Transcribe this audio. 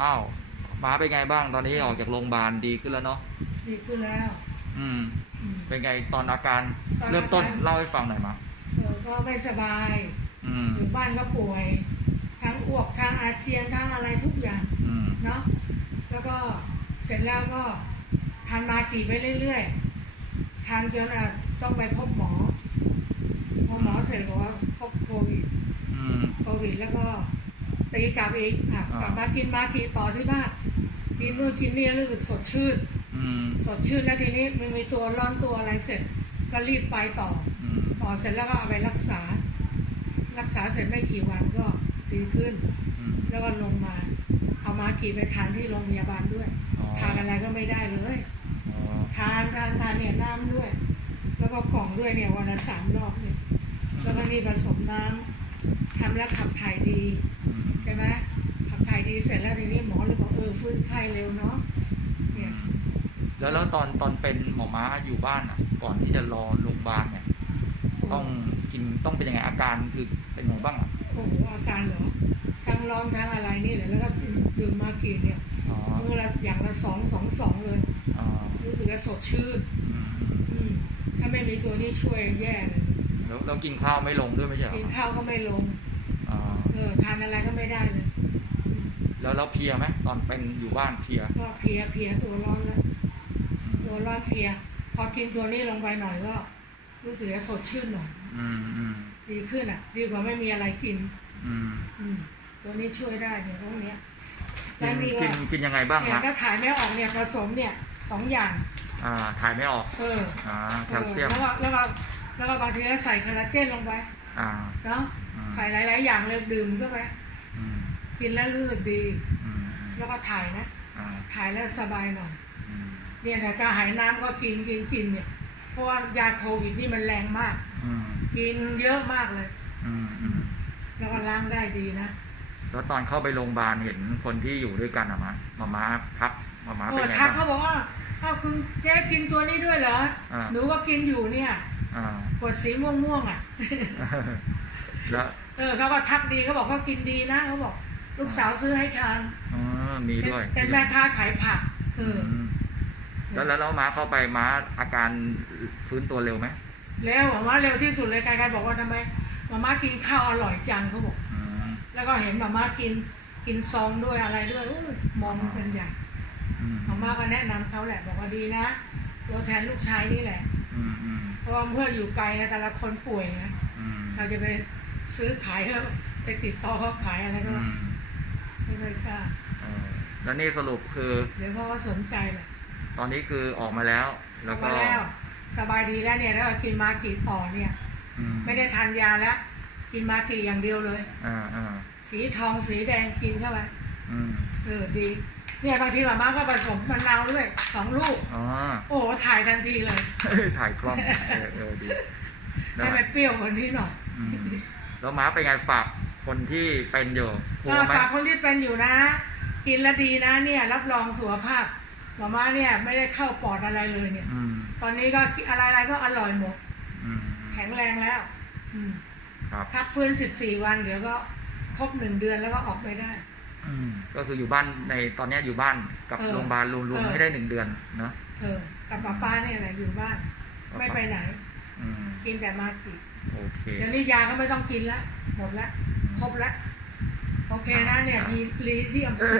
อ้าวม้าเป็นไงบ้างตอนนี้ออกจากโรงพยาบาลดีขึ้นแล้วเนาะดีขึ้นแล้ว อืม อืม เป็นไงตอนอาการตอนอาการ เริ่มต้นเล่าให้ฟังหน่อยมาเออก็ไม่สบายอืม อยู่บ้านก็ป่วย ทั้งอ้วกทั้งอาเจียนทั้งอะไรทุกอย่างอืม เนาะแล้วก็เสร็จแล้วก็ทานมากี่ไปเรื่อยๆทานจนอะต้องไปพบหมอพอหมอเสร็จบอกว่าพบโควิดอืม โควิดแล้วก็ ตีกลับอีกอะอ่ากลับมากินมากี่ต่อที่บ้านกินนู่นกินนี่รู้สึกสดชื่นอืมสดชื่นแล้วทีนี้มันมีตัวร้อนตัวอะไรเสร็จ ก็รีบไปต่ออืมต่อเสร็จแล้วก็เอาไปรักษา รักษาเสร็จไม่กี่วันก็ดีขึ้นอืมแล้วก็ลงมา เอามาขี่ไปทานที่โรงพยาบาลด้วยอ๋อทานอะไรก็ไม่ได้เลยอ๋อทานทานทานเนี่ยน้ำด้วย แล้วก็กล่องด้วยเนี่ยวันละสามรอบเนี่ยแล้วก็นี่ผสมน้ำ ทำแล้วขับถ่ายดีอืมใช่ไหมขับถ่ายดีเสร็จแล้วทีนี้หมอเลยบอกเออฟื้นไข้เร็วเนาะเนี่ยแล้วแล้วตอนตอนเป็นหมอม้าอยู่บ้านอะ ก่อนที่จะรอโรงพยาบาลเนี่ย ต้องกินต้องเป็นยังไงอาการคือเป็นยังไงบ้างอะโอ้โหอาการเหรอทั้งร้องทั้งอะไรนี่แหละแล้วก็ดื่มมากี่เนี่ยอ๋อมื้อละอย่างละสองสองสองเลยอ๋อรู้สึกว่าสดชื่นอืมอืมถ้าไม่มีตัวนี้ช่วยแย่เลย แล้วเรากินข้าวไม่ลงด้วยไม่ใช่เหรอกินข้าวก็ไม่ลงอ๋อเออทานอะไรก็ไม่ได้เลยอืมแล้วเราเพลียไหมตอนเป็นอยู่บ้านเพลียก็เพลียเพลียตัวร้อนแล้วตัวร้อนเพลีย พอกินตัวนี้ลงไปหน่อยก็รู้สึกว่าสดชื่นหน่อยอืมอืมดีขึ้นอะ ดีกว่าไม่มีอะไรกิน อืมอืมตัวนี้ช่วยได้เนี่ยตรงเนี้ยกิแล้วนนี่กิก็นกินยังไงบ้างเนี่ยฮะถ้าถ่ายไม่ออกเนี่ยผสมเนี่ยสองอย่าง อ่าถ่ายไม่ออกเอออ่าแคลเซียมแล้วก็แล้วก็ แล้วก็บางทีก็ใส่คอลลาเจนลงไปอ่าเนาะอืมใส่หลาย ๆ อย่างเลยดื่มเข้าไปอืมกินแล้วรู้สึกดีอืมแล้วก็ถ่ายนะอ่าถ่ายแล้วสบายหน่อยอืมเนี่ยนะกระหายน้ำก็กินกินกินเนี่ยเพราะว่ายาโควิดนี่มันแรงมากอืมกินเยอะมากเลยอืมอืมแล้วก็ล้างได้ดีนะแล้วตอนเข้าไปโรงพยาบาลเห็นคนที่อยู่ด้วยกันอะมามาม้าพักมาม้าเอเป็นอไงทักบ้างเขาบอกว่าอ้าวคุณเจ๊กินตัวนี้ด้วยเหรออ่าหนูก็กินอยู่เนี่ย อ่าขวดสีม่วงม่วงๆอะ แล้วเออเขาก็ทักดีเขาบอกเขากินดีนะเขาบอก ลูกสาวซื้อให้ทานอ๋อมีด้วยเป็นแม่ค้าขายผักเอออืมแล้วแล้วแล้วม้าเข้าไปม้าอาการฟื้นตัวเร็วไหมเร็วหมาม่าเร็วที่สุดเลยใครๆบอกว่าทำไมมาม่ากินข้าวอร่อยจังเขาบอก อืมแล้วก็เห็นมาม่ากินกินซองด้วยอะไรด้วยอู้มองเป็นใหญ่อืมมาม่าก็แนะนำเขาแหละบอกว่าดีนะตัวแทนลูกชายนี่แหละ อืมอืม เพราะว่าเมื่ออยู่ไกลนะแต่ละคนป่วยนะอืมเราจะไปซื้อขายเขาไปติดต่อเขาขายอะไรก็อืมไม่เคยกล้าเออแล้วนี่สรุปคือเดี๋ยวเขาก็สนใจแหละตอนนี้คือออกมาแล้ว อแล้อวกก็มาแล้วสบายดีแล้วเนี่ยแล้วก็กินมากี่ต่อเนี่ย อืมไม่ได้ทานยาแล้ว กินมากี่อย่างเดียวเลย อ่าอ่าสีทองสีแดงกินเข้าไป อืม เออดี เนี่ยบางทีหมาม่าก็ผสมมะนาวด้วยสองลูก อ๋อ โอ้โหถ่ายทันทีเลย ถ่ายกล้อง เออเออดีแล้วให้มันเปรี้ยวกว่านี้หน่อยอืมแล้วม้าเป็นไงฝากคนที่เป็นอยู่กลัก็วไหมฝากคนที่เป็นอยู่นะ กินแล้วดีนะ เนี่ย รับรองสุขภาพหมาม่าเนี่ยไม่ได้เข้าปอดอะไรเลยเนี่ย อืมตอนนี้ก็อะไรๆก็อร่อยหมด อืมแข็งแรงแล้ว อืมครับ พักฟื้นสิบสี่วันเดี๋ยวก็ครบหนึ่งเดือนแล้วก็ออกไปได้อืม ก็คืออยู่บ้านในตอนเนี้ยอยู่บ้านกับเออโรงพยาบาลรวมเอๆอให้ได้หนึ่งเดือนเนาะเออกับป้าป้าเนี่ยแหละอยู่บ้าน ไม่ไปไหนอืมกินแต่มากิโอเคเดี๋ยวนี้ยาก็ไม่ต้องกินละหมดละครบละโอเคนะเนี่ยดีดีเดียมเออ